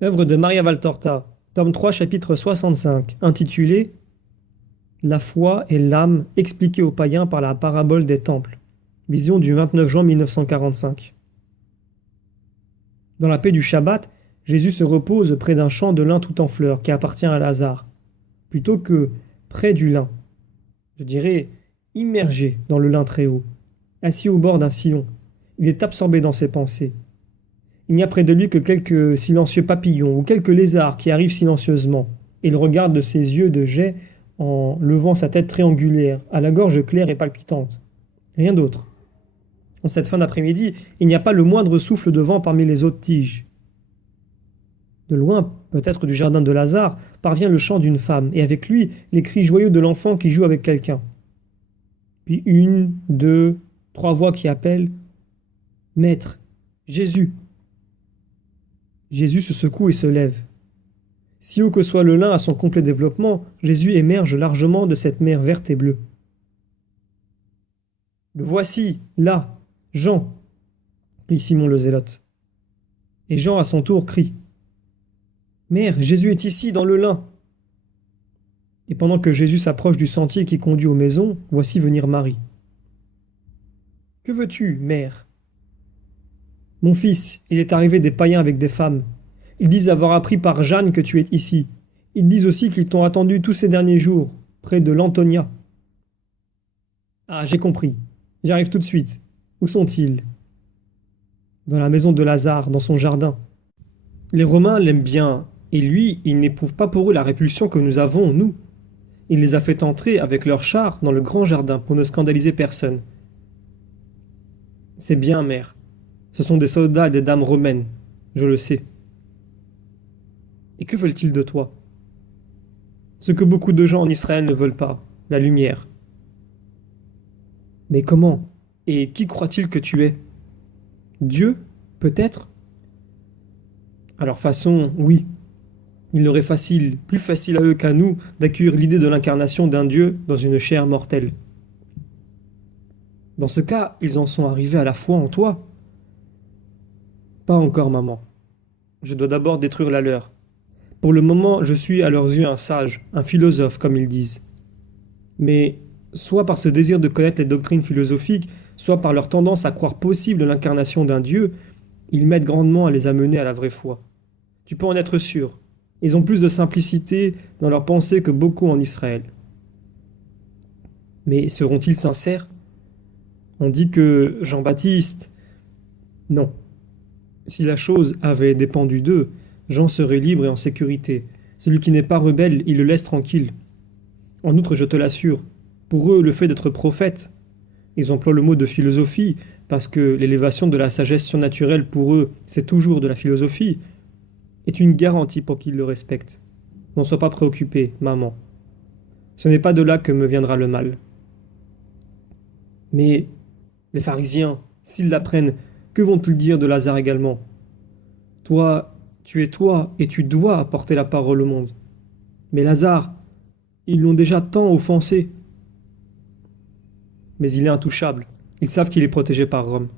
Œuvre de Maria Valtorta, tome 3, chapitre 65, intitulé La foi et l'âme expliquée aux païens par la parabole des temples. Vision du 29 juin 1945. Dans la paix du Shabbat, Jésus se repose près d'un champ de lin tout en fleurs qui appartient à Lazare, plutôt que près du lin. Je dirais immergé dans le lin très haut, assis au bord d'un sillon. Il est absorbé dans ses pensées. Il n'y a près de lui que quelques silencieux papillons ou quelques lézards qui arrivent silencieusement. Il regarde de ses yeux de jet en levant sa tête triangulaire, à la gorge claire et palpitante. Rien d'autre. En cette fin d'après-midi, il n'y a pas le moindre souffle de vent parmi les autres tiges. De loin, peut-être du jardin de Lazare, parvient le chant d'une femme, et avec lui, les cris joyeux de l'enfant qui joue avec quelqu'un. Puis une, deux, trois voix qui appellent « Maître, Jésus !» Jésus se secoue et se lève. Si haut que soit le lin à son complet développement, Jésus émerge largement de cette mer verte et bleue. Le voici, là, Jean, crie Simon le Zélote. Et Jean à son tour crie. Mère, Jésus est ici, dans le lin. Et pendant que Jésus s'approche du sentier qui conduit aux maisons, voici venir Marie. Que veux-tu, mère? Mon fils, il est arrivé des païens avec des femmes. Ils disent avoir appris par Jeanne que tu es ici. Ils disent aussi qu'ils t'ont attendu tous ces derniers jours, près de l'Antonia. Ah, j'ai compris. J'arrive tout de suite. Où sont-ils? Dans la maison de Lazare, dans son jardin. Les Romains l'aiment bien, et lui, il n'éprouve pas pour eux la répulsion que nous avons, nous. Il les a fait entrer avec leurs chars dans le grand jardin pour ne scandaliser personne. C'est bien, mère. Ce sont des soldats et des dames romaines, je le sais. Et que veulent-ils de toi? Ce que beaucoup de gens en Israël ne veulent pas, la lumière. Mais comment? Et qui croit-il que tu es? Dieu, peut-être? À leur façon, oui. Il leur est facile, plus facile à eux qu'à nous, d'accueillir l'idée de l'incarnation d'un Dieu dans une chair mortelle. Dans ce cas, ils en sont arrivés à la foi en toi. Pas encore, maman. Je dois d'abord détruire la leur. Pour le moment, je suis à leurs yeux un sage, un philosophe, comme ils disent. Mais, soit par ce désir de connaître les doctrines philosophiques, soit par leur tendance à croire possible l'incarnation d'un Dieu, ils m'aident grandement à les amener à la vraie foi. Tu peux en être sûr. Ils ont plus de simplicité dans leurs pensées que beaucoup en Israël. Mais seront-ils sincères? On dit que Jean-Baptiste... Non. Si la chose avait dépendu d'eux, Jean serait libre et en sécurité. Celui qui n'est pas rebelle, il le laisse tranquille. En outre, je te l'assure, pour eux, le fait d'être prophète, ils emploient le mot de philosophie, parce que l'élévation de la sagesse surnaturelle pour eux, c'est toujours de la philosophie, est une garantie pour qu'ils le respectent. N'en sois pas préoccupé, maman. Ce n'est pas de là que me viendra le mal. Mais les pharisiens, s'ils l'apprennent, que vont-ils dire de Lazare également? Toi, tu es toi, et tu dois apporter la parole au monde. Mais Lazare, ils l'ont déjà tant offensé. Mais il est intouchable. Ils savent qu'il est protégé par Rome.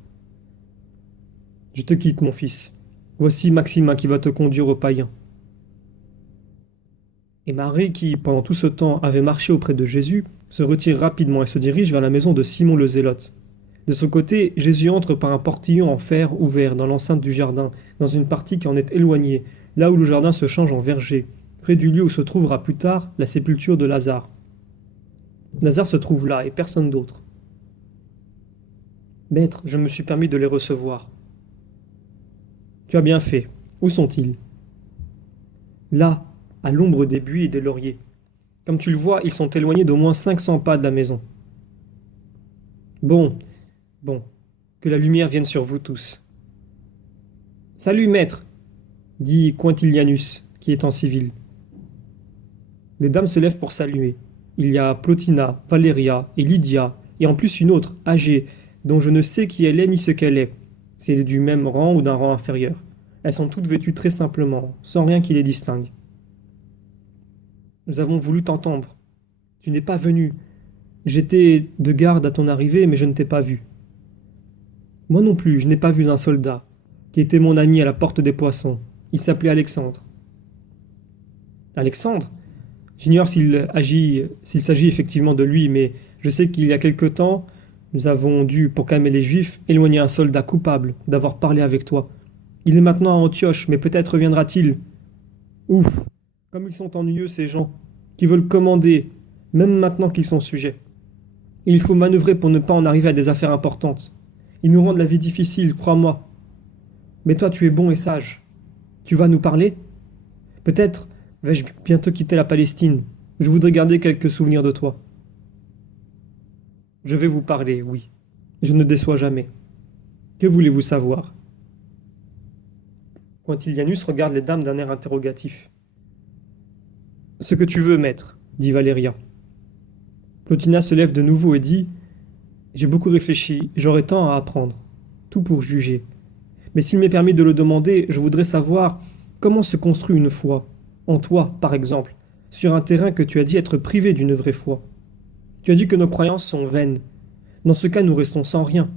Je te quitte, mon fils. Voici Maximin qui va te conduire aux païens. Et Marie, qui, pendant tout ce temps, avait marché auprès de Jésus, se retire rapidement et se dirige vers la maison de Simon le Zélote. De son côté, Jésus entre par un portillon en fer ouvert dans l'enceinte du jardin, dans une partie qui en est éloignée, là où le jardin se change en verger, près du lieu où se trouvera plus tard la sépulture de Lazare. Lazare se trouve là et personne d'autre. Maître, je me suis permis de les recevoir. Tu as bien fait. Où sont-ils? Là, à l'ombre des buis et des lauriers. Comme tu le vois, ils sont éloignés d'au moins 500 pas de la maison. Bon, bon, que la lumière vienne sur vous tous. Salut, maître, dit Quintilianus, qui est en civil. Les dames se lèvent pour saluer. Il y a Plotina, Valéria et Lydia, et en plus une autre, âgée, dont je ne sais qui elle est ni ce qu'elle est. C'est du même rang ou d'un rang inférieur. Elles sont toutes vêtues très simplement, sans rien qui les distingue. Nous avons voulu t'entendre. Tu n'es pas venu. J'étais de garde à ton arrivée, mais je ne t'ai pas vu. Moi non plus, je n'ai pas vu un soldat, qui était mon ami à la porte des poissons. Il s'appelait Alexandre. Alexandre? J'ignore s'il s'agit effectivement de lui, mais je sais qu'il y a quelque temps, nous avons dû, pour calmer les Juifs, éloigner un soldat coupable d'avoir parlé avec toi. Il est maintenant à Antioche, mais peut-être reviendra-t-il. Ouf, comme ils sont ennuyeux ces gens, qui veulent commander, même maintenant qu'ils sont sujets. Et il faut manœuvrer pour ne pas en arriver à des affaires importantes. Ils nous rendent la vie difficile, crois-moi. Mais toi, tu es bon et sage. Tu vas nous parler? Peut-être vais-je bientôt quitter la Palestine. Je voudrais garder quelques souvenirs de toi. Je vais vous parler, oui. Je ne déçois jamais. Que voulez-vous savoir? Quintilianus regarde les dames d'un air interrogatif. Ce que tu veux, maître, dit Valéria. Plotina se lève de nouveau et dit: J'ai beaucoup réfléchi, j'aurais tant à apprendre. Tout pour juger. Mais s'il m'est permis de le demander, je voudrais savoir comment se construit une foi. En toi, par exemple, sur un terrain que tu as dit être privé d'une vraie foi. Tu as dit que nos croyances sont vaines. Dans ce cas, nous restons sans rien.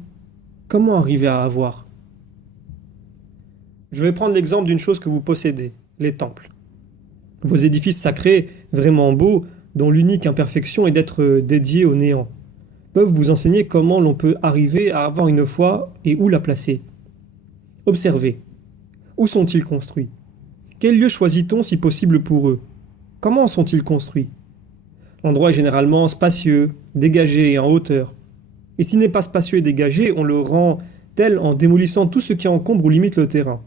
Comment arriver à avoir? Je vais prendre l'exemple d'une chose que vous possédez, les temples. Vos édifices sacrés, vraiment beaux, dont l'unique imperfection est d'être dédiés au néant, peuvent vous enseigner comment l'on peut arriver à avoir une foi et où la placer. Observez. Où sont-ils construits? Quel lieu choisit-on si possible pour eux? Comment sont-ils construits? L'endroit est généralement spacieux, dégagé et en hauteur. Et s'il n'est pas spacieux et dégagé, on le rend tel en démolissant tout ce qui encombre ou limite le terrain.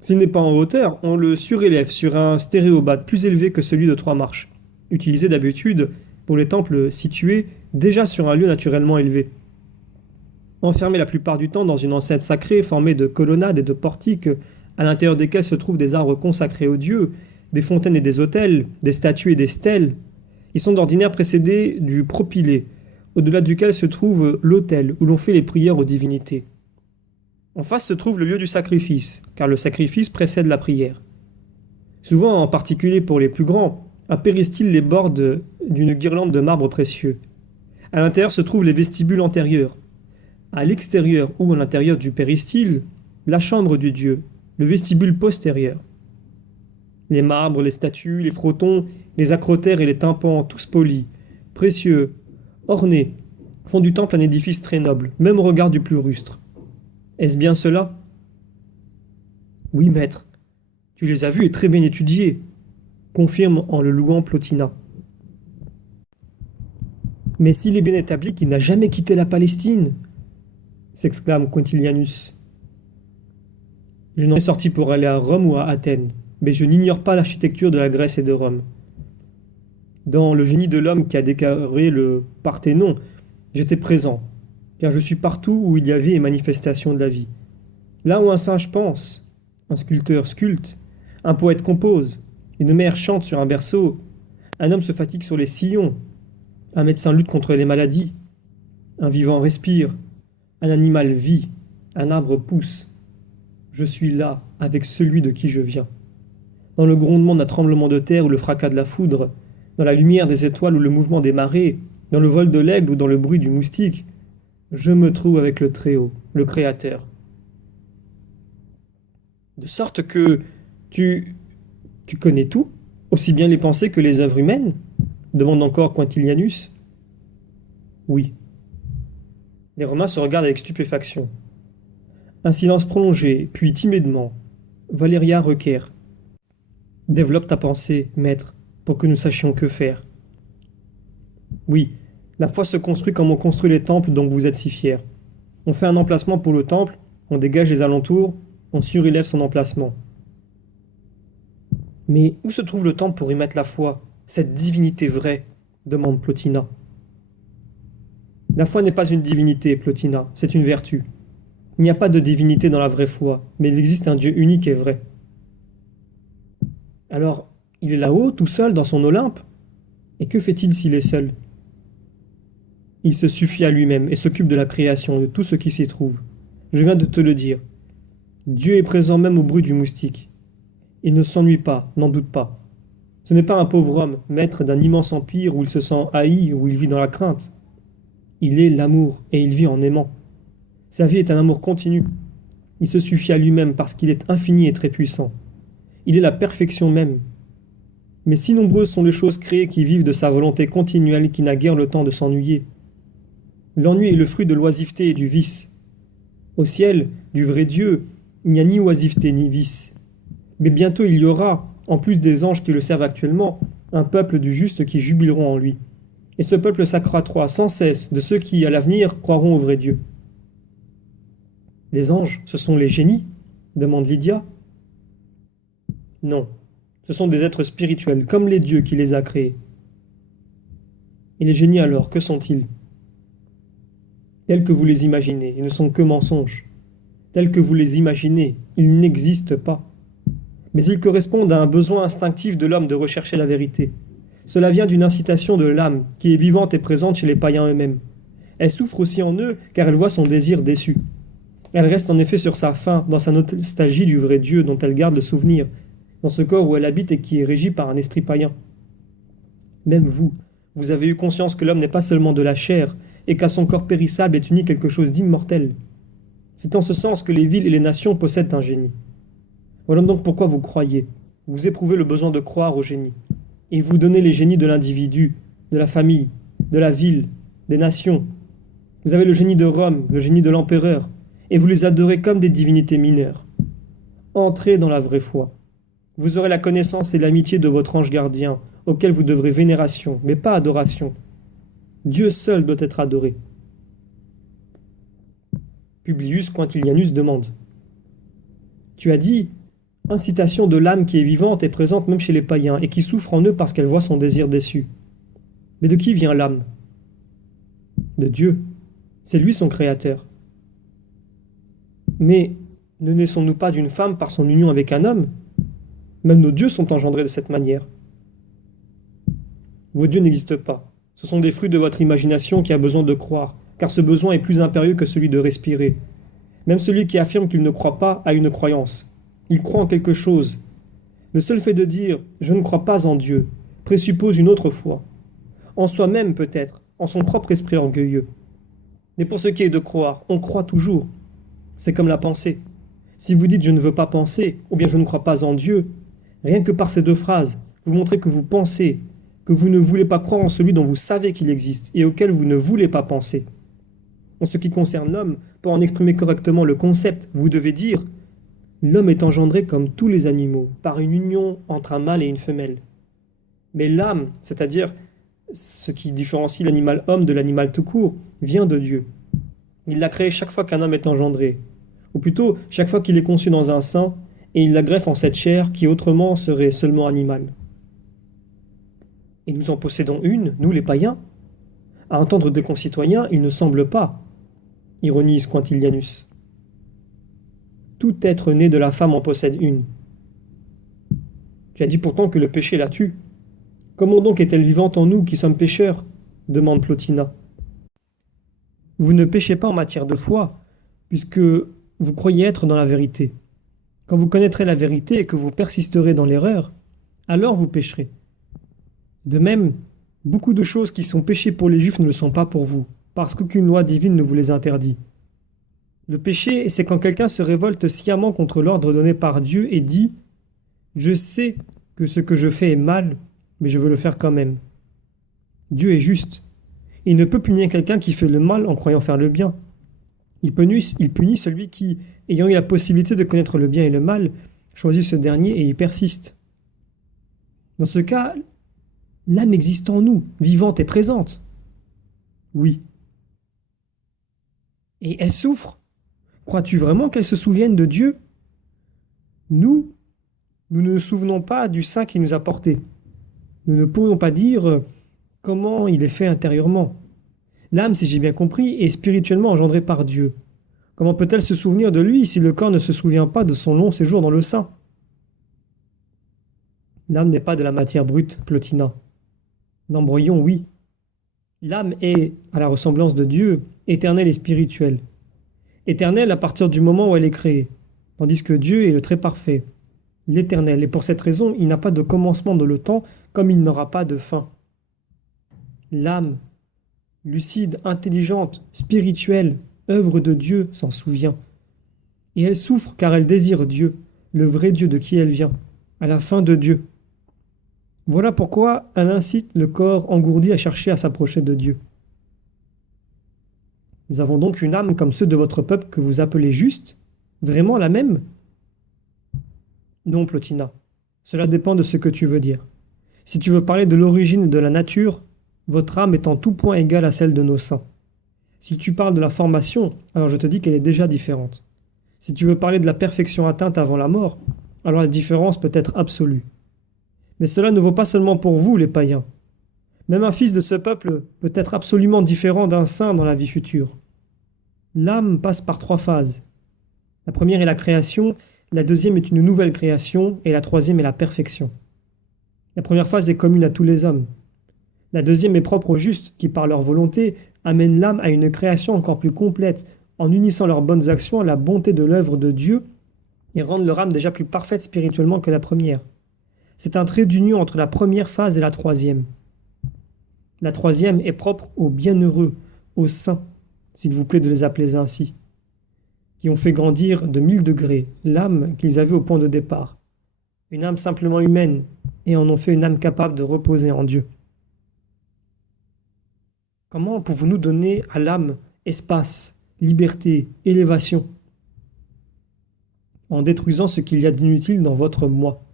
S'il n'est pas en hauteur, on le surélève sur un stéréobate plus élevé que celui de 3 marches, utilisé d'habitude pour les temples situés déjà sur un lieu naturellement élevé. Enfermés la plupart du temps dans une enceinte sacrée formée de colonnades et de portiques, à l'intérieur desquels se trouvent des arbres consacrés aux dieux, des fontaines et des autels, des statues et des stèles, ils sont d'ordinaire précédés du propylée, au-delà duquel se trouve l'autel où l'on fait les prières aux divinités. En face se trouve le lieu du sacrifice, car le sacrifice précède la prière. Souvent, en particulier pour les plus grands, un péristyle les borde d'une guirlande de marbre précieux. À l'intérieur se trouvent les vestibules antérieurs. À l'extérieur ou à l'intérieur du péristyle, la chambre du Dieu, le vestibule postérieur. Les marbres, les statues, les frontons, les acrotères et les tympans, tous polis, précieux, ornés, font du temple un édifice très noble, même au regard du plus rustre. Est-ce bien cela? Oui, maître. Tu les as vus et très bien étudiés, confirme en le louant Plotina. Mais s'il est bien établi qu'il n'a jamais quitté la Palestine, s'exclame Quintilianus. Je n'en suis sorti pour aller à Rome ou à Athènes, mais je n'ignore pas l'architecture de la Grèce et de Rome. Dans le génie de l'homme qui a décoré le Parthénon, j'étais présent, car je suis partout où il y avait une manifestation de la vie. Là où un singe pense, un sculpteur sculpte, un poète compose, une mère chante sur un berceau, un homme se fatigue sur les sillons, un médecin lutte contre les maladies, un vivant respire, un animal vit, un arbre pousse. Je suis là avec celui de qui je viens. Dans le grondement d'un tremblement de terre ou le fracas de la foudre, dans la lumière des étoiles ou le mouvement des marées, dans le vol de l'aigle ou dans le bruit du moustique, je me trouve avec le Très-Haut, le Créateur. De sorte que tu connais tout, aussi bien les pensées que les œuvres humaines? Demande encore Quintilianus. Oui. Les Romains se regardent avec stupéfaction. Un silence prolongé, puis timidement, Valéria requiert. Développe ta pensée, maître, pour que nous sachions que faire. Oui, la foi se construit comme on construit les temples dont vous êtes si fiers. On fait un emplacement pour le temple, on dégage les alentours, on surélève son emplacement. Mais où se trouve le temple pour y mettre la foi, cette divinité vraie? Demande Plotina. La foi n'est pas une divinité, Plotina, c'est une vertu. Il n'y a pas de divinité dans la vraie foi, mais il existe un Dieu unique et vrai. Alors, il est là-haut, tout seul, dans son Olympe? Et que fait-il s'il est seul? Il se suffit à lui-même et s'occupe de la création, de tout ce qui s'y trouve. Je viens de te le dire. Dieu est présent même au bruit du moustique. Il ne s'ennuie pas, n'en doute pas. Ce n'est pas un pauvre homme, maître d'un immense empire où il se sent haï, où il vit dans la crainte. Il est l'amour, et il vit en aimant. Sa vie est un amour continu. Il se suffit à lui-même parce qu'il est infini et très puissant. Il est la perfection même. Mais si nombreuses sont les choses créées qui vivent de sa volonté continuelle qui n'a guère le temps de s'ennuyer. L'ennui est le fruit de l'oisiveté et du vice. Au ciel, du vrai Dieu, il n'y a ni oisiveté ni vice. Mais bientôt il y aura, en plus des anges qui le servent actuellement, un peuple du juste qui jubileront en lui. Et ce peuple s'accroîtra sans cesse de ceux qui, à l'avenir, croiront au vrai Dieu. Les anges, ce sont les génies? Demande Lydia. Non, ce sont des êtres spirituels, comme les dieux qui les a créés. Et les génies alors, que sont-ils? Tels que vous les imaginez, ils ne sont que mensonges. Tels que vous les imaginez, ils n'existent pas. Mais ils correspondent à un besoin instinctif de l'homme de rechercher la vérité. Cela vient d'une incitation de l'âme, qui est vivante et présente chez les païens eux-mêmes. Elle souffre aussi en eux, car elle voit son désir déçu. Elle reste en effet sur sa faim, dans sa nostalgie du vrai Dieu dont elle garde le souvenir, dans ce corps où elle habite et qui est régi par un esprit païen. Même vous, vous avez eu conscience que l'homme n'est pas seulement de la chair, et qu'à son corps périssable est uni quelque chose d'immortel. C'est en ce sens que les villes et les nations possèdent un génie. Voilà donc pourquoi vous croyez. Vous éprouvez le besoin de croire au génie. Et vous donnez les génies de l'individu, de la famille, de la ville, des nations. Vous avez le génie de Rome, le génie de l'empereur, et vous les adorez comme des divinités mineures. Entrez dans la vraie foi. Vous aurez la connaissance et l'amitié de votre ange gardien, auquel vous devrez vénération, mais pas adoration. Dieu seul doit être adoré. Publius Quintilianus demande. Tu as dit, incitation de l'âme qui est vivante et présente même chez les païens, et qui souffre en eux parce qu'elle voit son désir déçu. Mais de qui vient l'âme? De Dieu. C'est lui son créateur. Mais ne naissons-nous pas d'une femme par son union avec un homme? Même nos dieux sont engendrés de cette manière. Vos dieux n'existent pas. Ce sont des fruits de votre imagination qui a besoin de croire, car ce besoin est plus impérieux que celui de respirer. Même celui qui affirme qu'il ne croit pas a une croyance. Il croit en quelque chose. Le seul fait de dire « je ne crois pas en Dieu » présuppose une autre foi. En soi-même peut-être, en son propre esprit orgueilleux. Mais pour ce qui est de croire, on croit toujours. C'est comme la pensée. Si vous dites « je ne veux pas penser » ou bien « je ne crois pas en Dieu », rien que par ces deux phrases, vous montrez que vous pensez, que vous ne voulez pas croire en celui dont vous savez qu'il existe et auquel vous ne voulez pas penser. En ce qui concerne l'homme, pour en exprimer correctement le concept, vous devez dire « l'homme est engendré comme tous les animaux, par une union entre un mâle et une femelle. » Mais l'âme, c'est-à-dire ce qui différencie l'animal homme de l'animal tout court, vient de Dieu. Il l'a créé chaque fois qu'un homme est engendré, ou plutôt chaque fois qu'il est conçu dans un sein, et il la greffe en cette chair qui autrement serait seulement animale. Et nous en possédons une, nous les païens? À entendre des concitoyens, il ne semble pas, ironise Quintilianus. Tout être né de la femme en possède une. Tu as dit pourtant que le péché la tue. Comment donc est-elle vivante en nous qui sommes pécheurs? Demande Plotina. Vous ne péchez pas en matière de foi, puisque vous croyez être dans la vérité. Quand vous connaîtrez la vérité et que vous persisterez dans l'erreur, alors vous pécherez. De même, beaucoup de choses qui sont péchées pour les Juifs ne le sont pas pour vous, parce qu'aucune loi divine ne vous les interdit. Le péché, c'est quand quelqu'un se révolte sciemment contre l'ordre donné par Dieu et dit « Je sais que ce que je fais est mal, mais je veux le faire quand même. » Dieu est juste. Il ne peut punir quelqu'un qui fait le mal en croyant faire le bien. Il punit celui qui, ayant eu la possibilité de connaître le bien et le mal, choisit ce dernier et y persiste. Dans ce cas, l'âme existe en nous, vivante et présente. Oui. Et elle souffre. Crois-tu vraiment qu'elle se souvienne de Dieu? Nous ne nous souvenons pas du sein qui nous a portés. Nous ne pourrions pas dire comment il est fait intérieurement. L'âme, si j'ai bien compris, est spirituellement engendrée par Dieu. Comment peut-elle se souvenir de lui si le corps ne se souvient pas de son long séjour dans le sein? L'âme n'est pas de la matière brute, Plotina. L'embryon, oui. L'âme est, à la ressemblance de Dieu, éternelle et spirituelle. Éternelle à partir du moment où elle est créée, tandis que Dieu est le très parfait, l'éternel, et pour cette raison, il n'a pas de commencement dans le temps, comme il n'aura pas de fin. L'âme, lucide, intelligente, spirituelle, œuvre de Dieu, s'en souvient. Et elle souffre car elle désire Dieu, le vrai Dieu de qui elle vient. à la fin de Dieu. Voilà pourquoi elle incite le corps engourdi à chercher à s'approcher de Dieu. Nous avons donc une âme comme ceux de votre peuple que vous appelez juste, vraiment la même? Non, Plotina, cela dépend de ce que tu veux dire. Si tu veux parler de l'origine et de la nature, votre âme est en tout point égale à celle de nos saints. Si tu parles de la formation, alors je te dis qu'elle est déjà différente. Si tu veux parler de la perfection atteinte avant la mort, alors la différence peut être absolue. Mais cela ne vaut pas seulement pour vous, les païens. Même un fils de ce peuple peut être absolument différent d'un saint dans la vie future. L'âme passe par 3 phases. La première est la création, la deuxième est une nouvelle création, et la troisième est la perfection. La première phase est commune à tous les hommes. La deuxième est propre aux justes, qui par leur volonté amènent l'âme à une création encore plus complète, en unissant leurs bonnes actions à la bonté de l'œuvre de Dieu, et rendent leur âme déjà plus parfaite spirituellement que la première. C'est un trait d'union entre la première phase et la troisième. La troisième est propre aux bienheureux, aux saints, s'il vous plaît de les appeler ainsi, qui ont fait grandir de 1000 degrés l'âme qu'ils avaient au point de départ, une âme simplement humaine, et en ont fait une âme capable de reposer en Dieu. Comment pouvons-nous donner à l'âme espace, liberté, élévation? En détruisant ce qu'il y a d'inutile dans votre moi.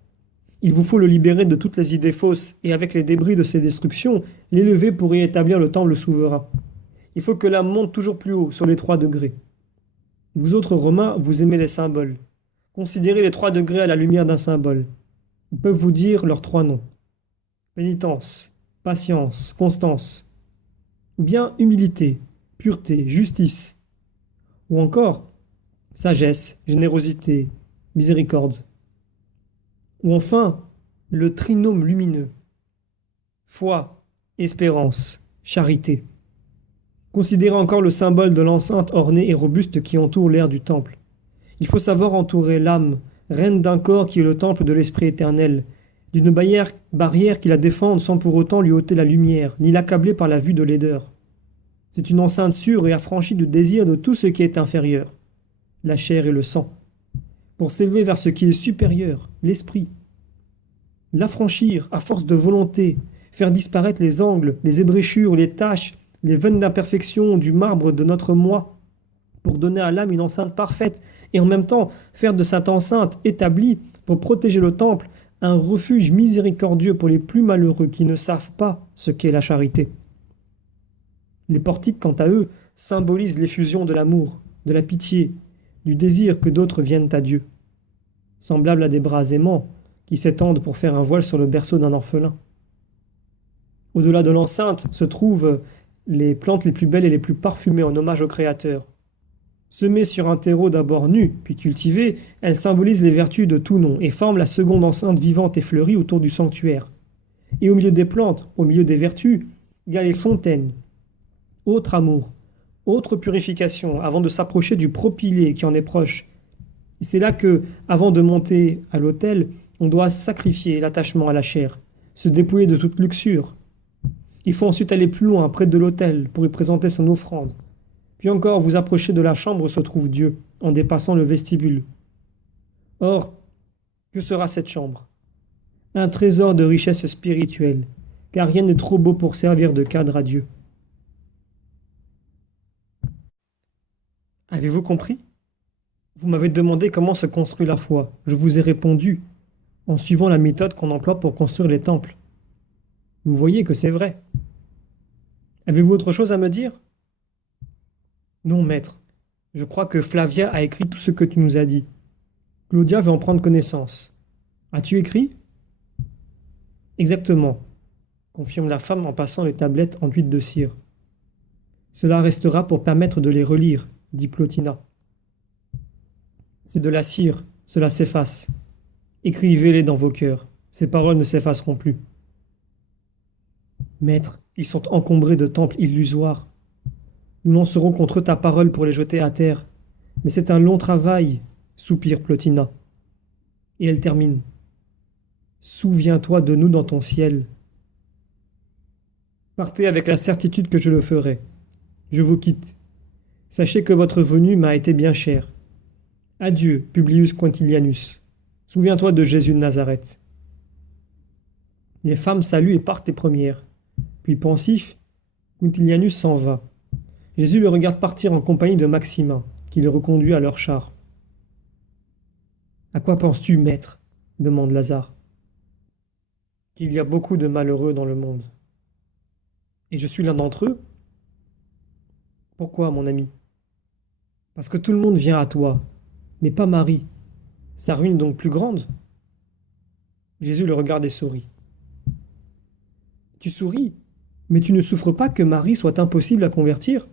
Il vous faut le libérer de toutes les idées fausses et avec les débris de ces destructions, l'élever pour y établir le temple souverain. Il faut que l'âme monte toujours plus haut, sur les 3 degrés. Vous autres Romains, vous aimez les symboles. Considérez les 3 degrés à la lumière d'un symbole. Ils peuvent vous dire leurs 3 noms. Pénitence, patience, constance. Ou bien humilité, pureté, justice. Ou encore sagesse, générosité, miséricorde. Ou enfin, le trinôme lumineux. Foi, espérance, charité. Considérez encore le symbole de l'enceinte ornée et robuste qui entoure l'aire du temple. Il faut savoir entourer l'âme, reine d'un corps qui est le temple de l'Esprit éternel, d'une barrière qui la défende sans pour autant lui ôter la lumière, ni l'accabler par la vue de laideur. C'est une enceinte sûre et affranchie du désir de tout ce qui est inférieur, la chair et le sang, pour s'élever vers ce qui est supérieur, l'esprit. L'affranchir à force de volonté, faire disparaître les angles, les ébréchures, les taches, les veines d'imperfection du marbre de notre moi, pour donner à l'âme une enceinte parfaite, et en même temps faire de cette enceinte établie, pour protéger le temple, un refuge miséricordieux pour les plus malheureux qui ne savent pas ce qu'est la charité. Les portiques, quant à eux, symbolisent l'effusion de l'amour, de la pitié, du désir que d'autres viennent à Dieu, semblables à des bras aimants qui s'étendent pour faire un voile sur le berceau d'un orphelin. Au-delà de l'enceinte se trouvent les plantes les plus belles et les plus parfumées en hommage au Créateur. Semées sur un terreau d'abord nu, puis cultivées, elles symbolisent les vertus de tout nom et forment la seconde enceinte vivante et fleurie autour du sanctuaire. Et au milieu des plantes, au milieu des vertus, il y a les fontaines. Autre amour, autre purification, avant de s'approcher du propylée qui en est proche. Et c'est là que, avant de monter à l'autel, on doit sacrifier l'attachement à la chair, se dépouiller de toute luxure. Il faut ensuite aller plus loin, près de l'autel, pour y présenter son offrande. Puis encore vous approchez de la chambre où se trouve Dieu, en dépassant le vestibule. Or, que sera cette chambre? Un trésor de richesse spirituelle, car rien n'est trop beau pour servir de cadre à Dieu. Avez-vous compris? Vous m'avez demandé comment se construit la foi. Je vous ai répondu, en suivant la méthode qu'on emploie pour construire les temples. Vous voyez que c'est vrai. Avez-vous autre chose à me dire? Non, maître. Je crois que Flavia a écrit tout ce que tu nous as dit. Claudia veut en prendre connaissance. As-tu écrit? Exactement, confirme la femme en passant les tablettes en huile de cire. Cela restera pour permettre de les relire, dit Plotina. C'est de la cire, cela s'efface. Écrivez-les dans vos cœurs, ces paroles ne s'effaceront plus. Maître, ils sont encombrés de temples illusoires. Nous lancerons contre eux ta parole pour les jeter à terre. Mais c'est un long travail, soupire Plotina. Et elle termine. Souviens-toi de nous dans ton ciel. Partez avec la certitude que je le ferai. Je vous quitte. Sachez que votre venue m'a été bien chère. Adieu, Publius Quintilianus. Souviens-toi de Jésus de Nazareth. Les femmes saluent et partent les premières. Puis pensif, Quintilianus s'en va. Jésus le regarde partir en compagnie de Maximin, qui le reconduit à leur char. À quoi penses-tu, maître? Demande Lazare. Qu'il y a beaucoup de malheureux dans le monde. Et je suis l'un d'entre eux? Pourquoi, mon ami? Parce que tout le monde vient à toi, mais pas Marie. Sa ruine donc plus grande? Jésus le regarde et sourit. Tu souris, mais tu ne souffres pas que Marie soit impossible à convertir.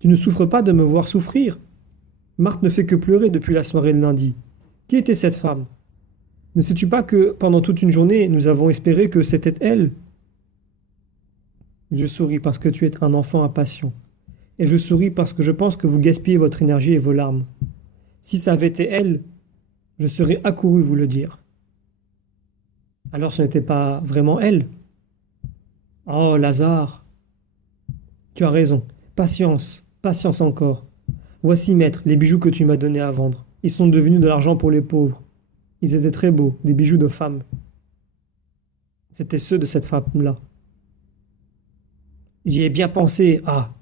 Tu ne souffres pas de me voir souffrir. Marthe ne fait que pleurer depuis la soirée de lundi. Qui était cette femme? Ne sais-tu pas que pendant toute une journée, nous avons espéré que c'était elle? Je souris parce que tu es un enfant impatient. Et je souris parce que je pense que vous gaspillez votre énergie et vos larmes. Si ça avait été elle, je serais accouru vous le dire. Alors ce n'était pas vraiment elle? Oh, Lazare! Tu as raison. Patience, patience encore. Voici, maître, les bijoux que tu m'as donnés à vendre. Ils sont devenus de l'argent pour les pauvres. Ils étaient très beaux, des bijoux de femme. C'étaient ceux de cette femme-là. J'y ai bien pensé, ah,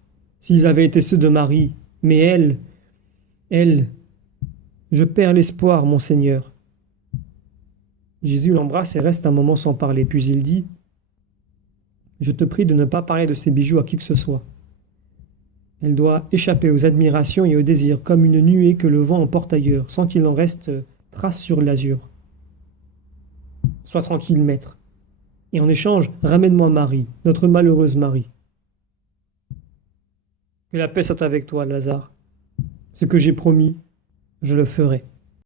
s'ils avaient été ceux de Marie. Mais elle, je perds l'espoir, mon Seigneur. Jésus l'embrasse et reste un moment sans parler, puis il dit, je te prie de ne pas parler de ces bijoux à qui que ce soit. Elle doit échapper aux admirations et aux désirs, comme une nuée que le vent emporte ailleurs, sans qu'il en reste trace sur l'azur. Sois tranquille, maître. Et en échange, ramène-moi Marie, notre malheureuse Marie. Que la paix soit avec toi, Lazare. Ce que j'ai promis, je le ferai.